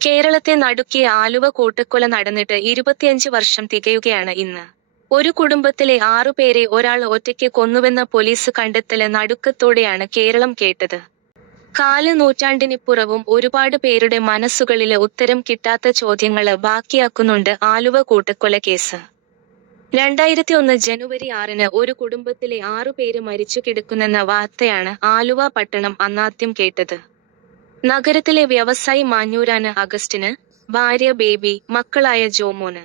കേരളത്തെ നടുക്കിയ ആലുവ കൂട്ടക്കൊല നടന്നിട്ട് 25 വർഷം തികയുകയാണ് ഇന്ന്. ഒരു കുടുംബത്തിലെ 6 പേരെ ഒരാൾ ഒറ്റയ്ക്ക് കൊന്നുവെന്ന പോലീസ് കണ്ടെത്തല് നടുക്കത്തോടെയാണ് കേരളം കേട്ടത്. 4 നൂറ്റാണ്ടിനിപ്പുറവും ഒരുപാട് പേരുടെ മനസ്സുകളില് ഉത്തരം കിട്ടാത്ത ചോദ്യങ്ങള് ബാക്കിയാക്കുന്നുണ്ട് ആലുവ കൂട്ടക്കൊല കേസ്. 2001 ജനുവരി 6-ന് ഒരു കുടുംബത്തിലെ 6 പേര് മരിച്ചു കിടക്കുന്നെന്ന വാർത്തയാണ് ആലുവ പട്ടണം അന്നാദ്യം കേട്ടത്. നഗരത്തിലെ വ്യവസായി മാഞ്ഞൂരാന് അഗസ്റ്റിന്, ഭാര്യ ബേബി, മക്കളായ ജോമോന്,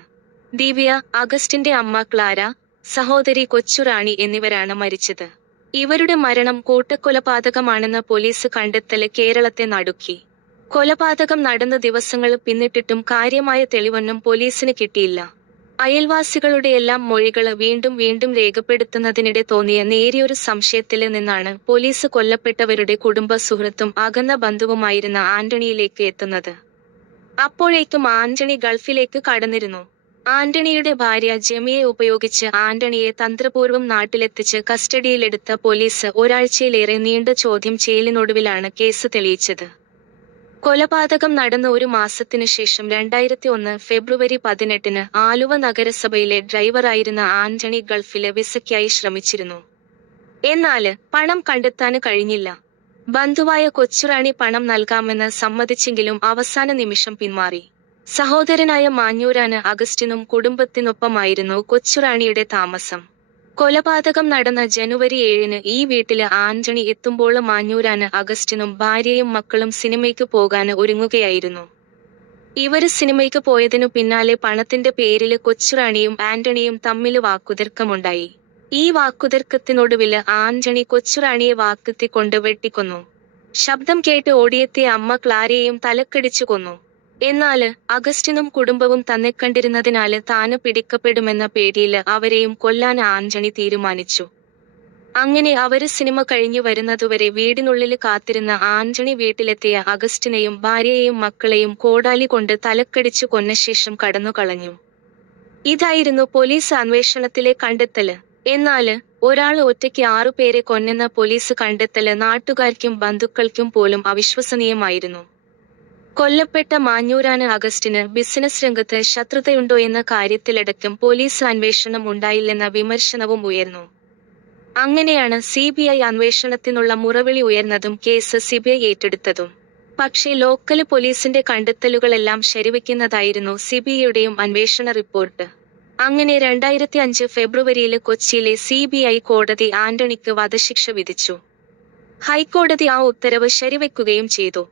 ദിവ്യ, അഗസ്റ്റിന്റെ അമ്മ ക്ലാര, സഹോദരി കൊച്ചുറാണി എന്നിവരാണ് മരിച്ചത്. ഇവരുടെ മരണം കൂട്ടക്കൊലപാതകമാണെന്ന് പോലീസ് കണ്ടെത്തല് കേരളത്തെ നടുക്കി. കൊലപാതകം നടന്ന ദിവസങ്ങൾ പിന്നിട്ടിട്ടും കാര്യമായ തെളിവൊന്നും പോലീസിന് കിട്ടിയില്ല. അയൽവാസികളുടെയെല്ലാം മൊഴികള് വീണ്ടും വീണ്ടും രേഖപ്പെടുത്തുന്നതിനിടെ തോന്നിയ നേരിയൊരു സംശയത്തില് നിന്നാണ് പോലീസ് കൊല്ലപ്പെട്ടവരുടെ കുടുംബ സുഹൃത്തും അകന്ന ബന്ധുവുമായിരുന്ന ആന്റണിയിലേക്ക് എത്തുന്നത്. അപ്പോഴേക്കും ആന്റണി ഗൾഫിലേക്ക് കടന്നിരുന്നു. ആന്റണിയുടെ ഭാര്യ ജെമിയെ ഉപയോഗിച്ച് ആന്റണിയെ തന്ത്രപൂർവ്വം നാട്ടിലെത്തിച്ച് കസ്റ്റഡിയിലെടുത്ത പോലീസ് ഒരാഴ്ചയിലേറെ നീണ്ട ചോദ്യം ചെയ്യലിനൊടുവിലാണ് കേസ് തെളിയിച്ചത്. കൊലപാതകം നടന്ന ഒരു മാസത്തിനു ശേഷം 2001 ഫെബ്രുവരി 18-ന് ആലുവ നഗരസഭയിലെ ഡ്രൈവറായിരുന്ന ആന്റണി ഗൾഫില് വിസയ്ക്കായി ശ്രമിച്ചിരുന്നു. എന്നാല് പണം കണ്ടെത്താന് കഴിഞ്ഞില്ല. ബന്ധുവായ കൊച്ചുറാണി പണം നൽകാമെന്ന് സമ്മതിച്ചെങ്കിലും അവസാന നിമിഷം പിന്മാറി. സഹോദരനായ മാഞ്ഞൂരാന് അഗസ്റ്റിനും കുടുംബത്തിനൊപ്പമായിരുന്നു കൊച്ചുറാണിയുടെ താമസം. കൊലപാതകം നടന്ന ജനുവരി 7-ന് ഈ വീട്ടില് ആന്റണി എത്തുമ്പോള് മാഞ്ഞൂരാന് അഗസ്റ്റിനും ഭാര്യയും മക്കളും സിനിമയ്ക്ക് പോകാന് ഒരുങ്ങുകയായിരുന്നു. ഇവര് സിനിമയ്ക്ക് പോയതിനു പിന്നാലെ പണത്തിന്റെ പേരില് കൊച്ചുറാണിയും ആന്റണിയും തമ്മില് വാക്കുതർക്കമുണ്ടായി. ഈ വാക്കുതർക്കത്തിനൊടുവില് ആന്റണി കൊച്ചുറാണിയെ വാക്കത്തിക്കൊണ്ട് വെട്ടിക്കൊന്നു. ശബ്ദം കേട്ട് ഓടിയെത്തിയ അമ്മ ക്ലാരയെയും തലക്കടിച്ചു കൊന്നു. എന്നാല് അഗസ്റ്റിനും കുടുംബവും തന്നെ കണ്ടിരുന്നതിനാല് താന് പിടിക്കപ്പെടുമെന്ന പേടിയില് അവരെയും കൊല്ലാന് ആന്റണി തീരുമാനിച്ചു. അങ്ങനെ അവര് സിനിമ കഴിഞ്ഞു വരുന്നതുവരെ വീടിനുള്ളില് കാത്തിരുന്ന ആന്റണി വീട്ടിലെത്തിയ അഗസ്റ്റിനെയും ഭാര്യയെയും മക്കളെയും കോടാലി കൊണ്ട് തലക്കടിച്ചു കൊന്ന ശേഷം കടന്നുകളഞ്ഞു. ഇതായിരുന്നു പോലീസ് അന്വേഷണത്തിലെ കണ്ടെത്തല്. എന്നാല് ഒരാള് ഒറ്റയ്ക്ക് 6 പേരെ കൊന്നെന്ന പോലീസ് കണ്ടെത്തല് നാട്ടുകാർക്കും ബന്ധുക്കൾക്കും പോലും അവിശ്വസനീയമായിരുന്നു. കൊല്ലപ്പെട്ട മാഞ്ഞൂരാന് അഗസ്റ്റിന് ബിസിനസ് രംഗത്ത് ശത്രുതയുണ്ടോയെന്ന കാര്യത്തിലടക്കം പോലീസ് അന്വേഷണം ഉണ്ടായില്ലെന്ന വിമർശനവും ഉയർന്നു. അങ്ങനെയാണ് CBI അന്വേഷണത്തിനുള്ള മുറവിളി ഉയർന്നതും കേസ് CBI ഏറ്റെടുത്തതും. പക്ഷേ ലോക്കല് പോലീസിന്റെ കണ്ടെത്തലുകളെല്ലാം ശരിവയ്ക്കുന്നതായിരുന്നു CBIയുടെയും അന്വേഷണ റിപ്പോർട്ട്. അങ്ങനെ 2005 ഫെബ്രുവരിയില് കൊച്ചിയിലെ CBI കോടതി ആന്റണിക്ക് വധശിക്ഷ വിധിച്ചു. ഹൈക്കോടതി ആ ഉത്തരവ് ശരിവയ്ക്കുകയും ചെയ്തു.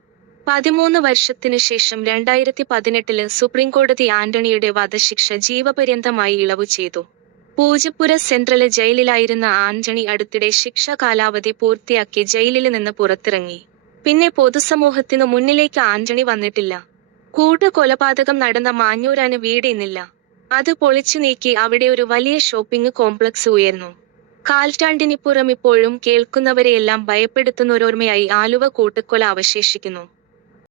13 വർഷത്തിനു ശേഷം 2018-ല് സുപ്രീംകോടതി ആന്റണിയുടെ വധശിക്ഷ ജീവപര്യന്തമായി ഇളവു ചെയ്തു. പൂജപ്പുര സെൻട്രല് ജയിലിലായിരുന്ന ആന്റണി അടുത്തിടെ ശിക്ഷാ കാലാവധി പൂർത്തിയാക്കി ജയിലില് നിന്ന് പുറത്തിറങ്ങി. പിന്നെ പൊതുസമൂഹത്തിനു മുന്നിലേക്ക് ആന്റണി വന്നിട്ടില്ല. കൂട്ടക്കൊലപാതകം നടന്ന മാഞ്ഞൂരാന് വീട് ഇന്നില്ല. അത് പൊളിച്ചു നീക്കി അവിടെ ഒരു വലിയ ഷോപ്പിംഗ് കോംപ്ലക്സ് ഉയർന്നു. കാൽറ്റാണ്ടിനിപ്പുറം ഇപ്പോഴും കേൾക്കുന്നവരെയെല്ലാം ഭയപ്പെടുത്തുന്നൊരോർമ്മയായി ആലുവ കൂട്ടക്കൊല അവശേഷിക്കുന്നു.